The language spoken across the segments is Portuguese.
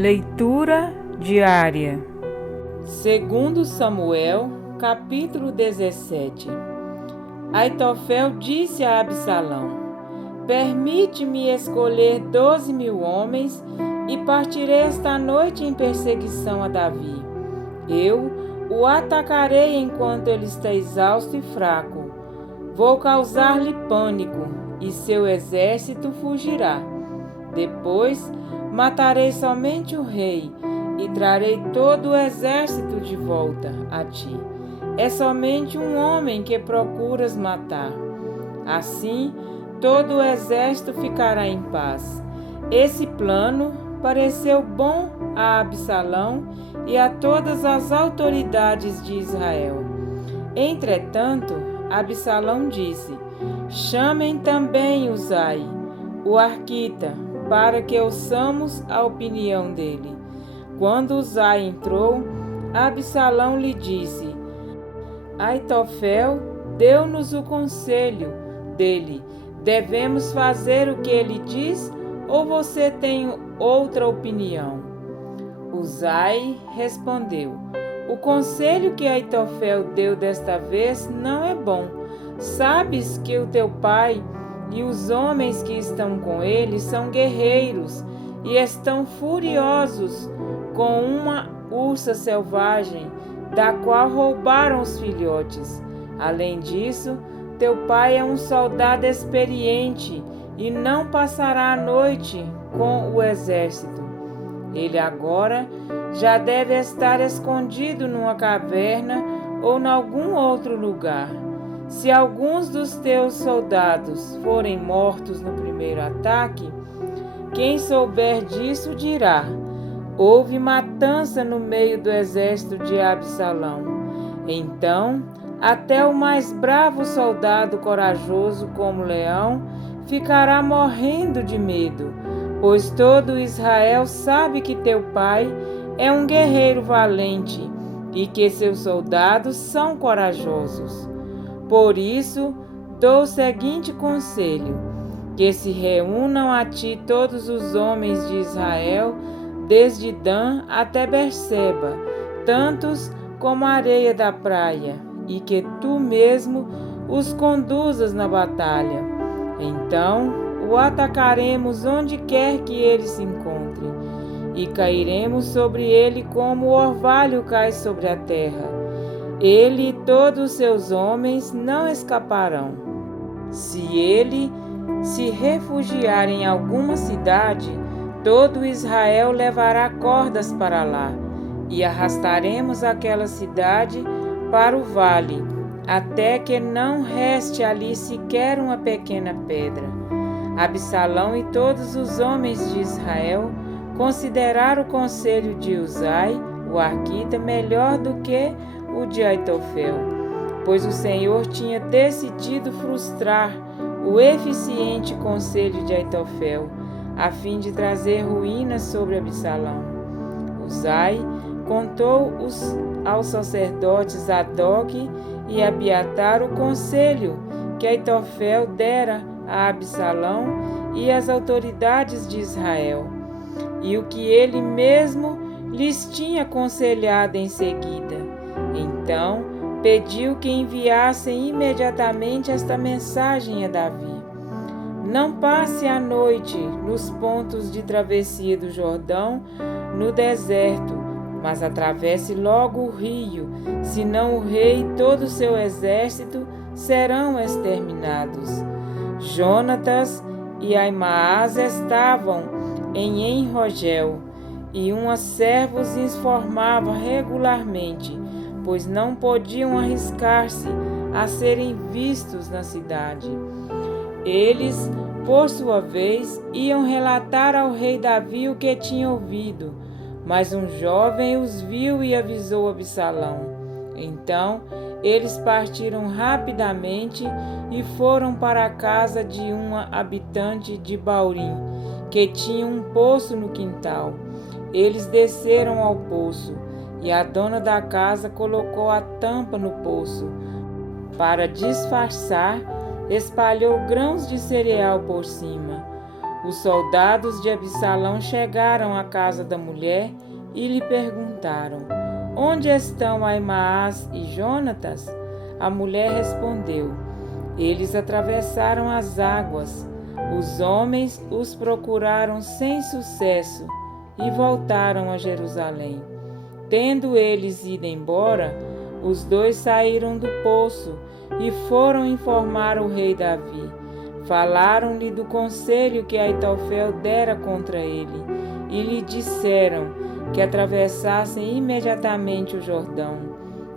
Leitura diária. Segundo Samuel, capítulo 17. Aitofel disse a Absalão: permite-me escolher 12.000 homens e partirei esta noite em perseguição a Davi. Eu o atacarei enquanto ele está exausto e fraco. Vou causar-lhe pânico e seu exército fugirá. Depois matarei somente o rei e trarei todo o exército de volta a ti. É somente um homem que procuras matar. Assim, todo o exército ficará em paz. Esse plano pareceu bom a Absalão e a todas as autoridades de Israel. Entretanto, Absalão disse: chamem também Uzai, o arquita, para que ouçamos a opinião dele. Quando Uzai entrou, Absalão lhe disse: Aitofel deu-nos o conselho dele. Devemos fazer o que ele diz, ou você tem outra opinião? Uzai respondeu: o conselho que Aitofel deu desta vez não é bom. Sabes que o teu pai e os homens que estão com ele são guerreiros e estão furiosos com uma ursa selvagem, da qual roubaram os filhotes. Além disso, teu pai é um soldado experiente e não passará a noite com o exército. Ele agora já deve estar escondido numa caverna ou em algum outro lugar. Se alguns dos teus soldados forem mortos no primeiro ataque, quem souber disso dirá: houve matança no meio do exército de Absalão. Então, até o mais bravo soldado corajoso como leão ficará morrendo de medo, pois todo Israel sabe que teu pai é um guerreiro valente e que seus soldados são corajosos. Por isso, dou o seguinte conselho: que se reúnam a ti todos os homens de Israel, desde Dan até Berseba, tantos como a areia da praia, e que tu mesmo os conduzas na batalha. Então o atacaremos onde quer que ele se encontre, e cairemos sobre ele como o orvalho cai sobre a terra. Ele e todos os seus homens não escaparão. Se ele se refugiar em alguma cidade, todo Israel levará cordas para lá, e arrastaremos aquela cidade para o vale, até que não reste ali sequer uma pequena pedra. Absalão e todos os homens de Israel consideraram o conselho de Uzai, o arquita, melhor do que o de Aitofel, pois o Senhor tinha decidido frustrar o eficiente conselho de Aitofel, a fim de trazer ruínas sobre Absalão. Uzai contou aos sacerdotes Zadok e Abiatar o conselho que Aitofel dera a Absalão e às autoridades de Israel, e o que ele mesmo lhes tinha aconselhado em seguida. Então pediu que enviassem imediatamente esta mensagem a Davi: não passe a noite nos pontos de travessia do Jordão, no deserto, mas atravesse logo o rio, senão o rei e todo o seu exército serão exterminados. Jonatas e Aimaas estavam em En-Rogel, e uns servos informavam regularmente, pois não podiam arriscar-se a serem vistos na cidade. Eles, por sua vez, iam relatar ao rei Davi o que tinham ouvido, mas um jovem os viu e avisou Absalão. Então eles partiram rapidamente e foram para a casa de uma habitante de Baurim, que tinha um poço no quintal. Eles desceram ao poço, e a dona da casa colocou a tampa no poço. Para disfarçar, espalhou grãos de cereal por cima. Os soldados de Absalão chegaram à casa da mulher e lhe perguntaram: Onde estão Aimaas e Jonatas? A mulher respondeu: Eles atravessaram as águas. Os homens os procuraram sem sucesso e voltaram a Jerusalém. Tendo eles ido embora, os dois saíram do poço e foram informar o rei Davi. Falaram-lhe do conselho que Aitofel dera contra ele e lhe disseram que atravessassem imediatamente o Jordão.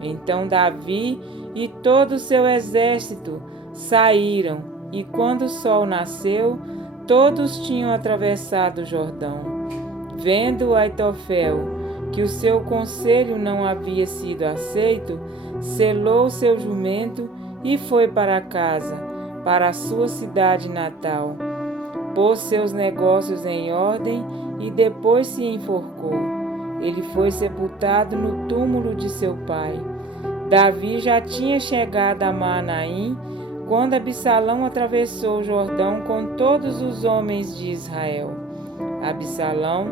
Então Davi e todo o seu exército saíram, e quando o sol nasceu, todos tinham atravessado o Jordão. Vendo Aitofel que o seu conselho não havia sido aceito, selou seu jumento e foi para casa, para a sua cidade natal. Pôs seus negócios em ordem e depois se enforcou. Ele foi sepultado no túmulo de seu pai. Davi já tinha chegado a Maanaim quando Absalão atravessou o Jordão com todos os homens de Israel. Absalão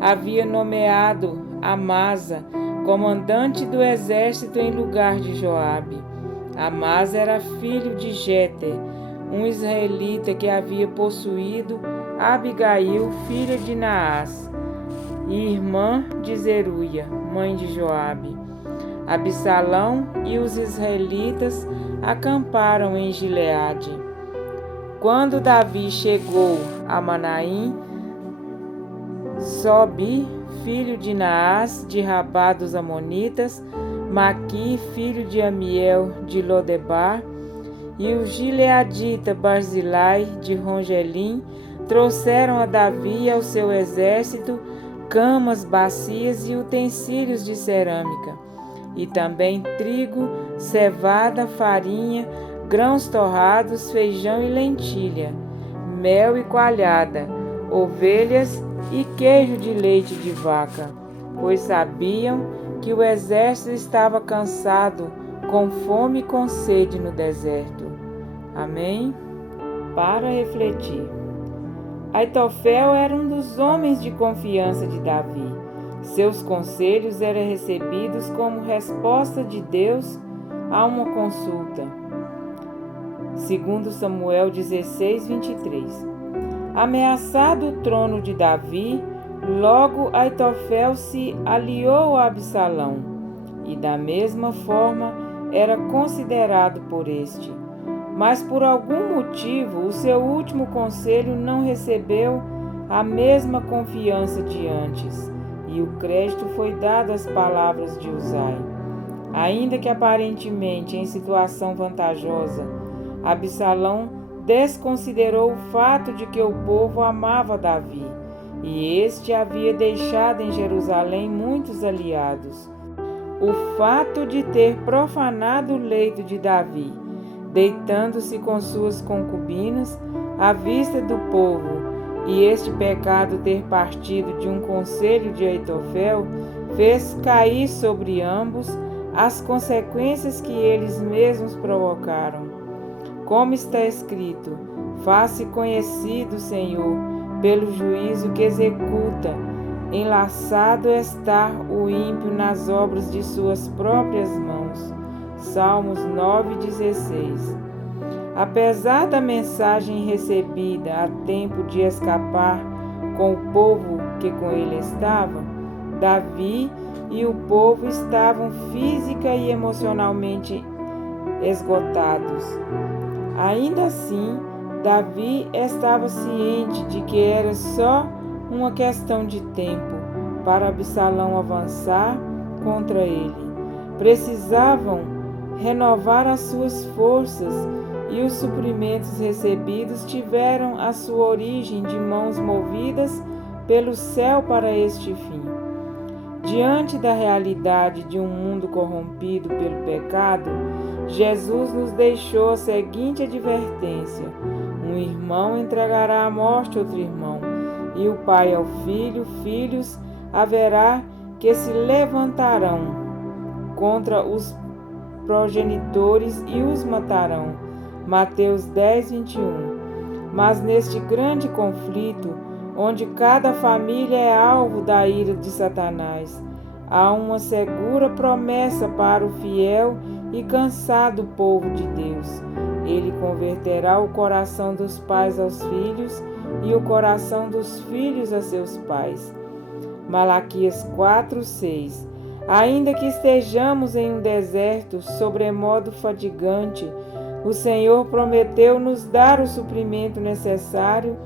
havia nomeado Amasa comandante do exército em lugar de Joabe. Amasa era filho de Jeter, um israelita que havia possuído Abigail, filha de Naás, e irmã de Zeruia, mãe de Joabe. Absalão e os israelitas acamparam em Gileade. Quando Davi chegou a Manaim, Sobi, filho de Naás, de Rabá dos Amonitas, Maqui, filho de Amiel, de Lodebar, e o gileadita Barzilai, de Rongelim, trouxeram a Davi e ao seu exército camas, bacias e utensílios de cerâmica, e também trigo, cevada, farinha, grãos torrados, feijão e lentilha, mel e coalhada, ovelhas e queijo de leite de vaca, pois sabiam que o exército estava cansado, com fome e com sede no deserto. Amém? Para refletir. Aitofel era um dos homens de confiança de Davi. Seus conselhos eram recebidos como resposta de Deus a uma consulta. 2 Samuel 16, 23. Ameaçado o trono de Davi, logo Aitofel se aliou a Absalão, e da mesma forma era considerado por este. Mas por algum motivo o seu último conselho não recebeu a mesma confiança de antes, e o crédito foi dado às palavras de Uzai. Ainda que aparentemente em situação vantajosa, Absalão desconsiderou o fato de que o povo amava Davi, e este havia deixado em Jerusalém muitos aliados. O fato de ter profanado o leito de Davi, deitando-se com suas concubinas à vista do povo, e este pecado ter partido de um conselho de Aitofel, fez cair sobre ambos as consequências que eles mesmos provocaram. Como está escrito: faça conhecido, Senhor, pelo juízo que executa. Enlaçado está o ímpio nas obras de suas próprias mãos. Salmos 9,16. Apesar da mensagem recebida a tempo de escapar com o povo que com ele estava, Davi e o povo estavam física e emocionalmente esgotados. Ainda assim, Davi estava ciente de que era só uma questão de tempo para Absalão avançar contra ele. Precisavam renovar as suas forças, e os suprimentos recebidos tiveram a sua origem de mãos movidas pelo céu para este fim. Diante da realidade de um mundo corrompido pelo pecado, Jesus nos deixou a seguinte advertência: um irmão entregará à morte outro irmão, e o pai ao filho, filhos haverá que se levantarão contra os progenitores e os matarão. Mateus 10, 21. mas neste grande conflito, onde cada família é alvo da ira de Satanás, há uma segura promessa para o fiel e cansado povo de Deus. Ele converterá o coração dos pais aos filhos e o coração dos filhos a seus pais. Malaquias 4:6. Ainda que estejamos em um deserto sobremodo fadigante, o Senhor prometeu nos dar o suprimento necessário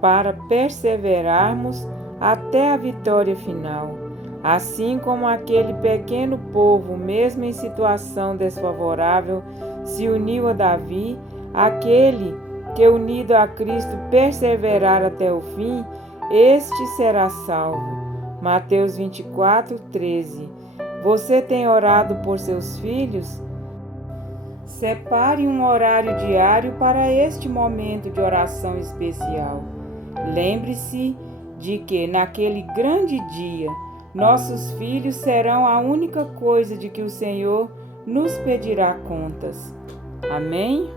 para perseverarmos até a vitória final. Assim como aquele pequeno povo, mesmo em situação desfavorável, se uniu a Davi, aquele que, unido a Cristo, perseverar até o fim, este será salvo. Mateus 24:13. Você tem orado por seus filhos? Separe um horário diário para este momento de oração especial. Lembre-se de que, naquele grande dia, nossos filhos serão a única coisa de que o Senhor nos pedirá contas. Amém?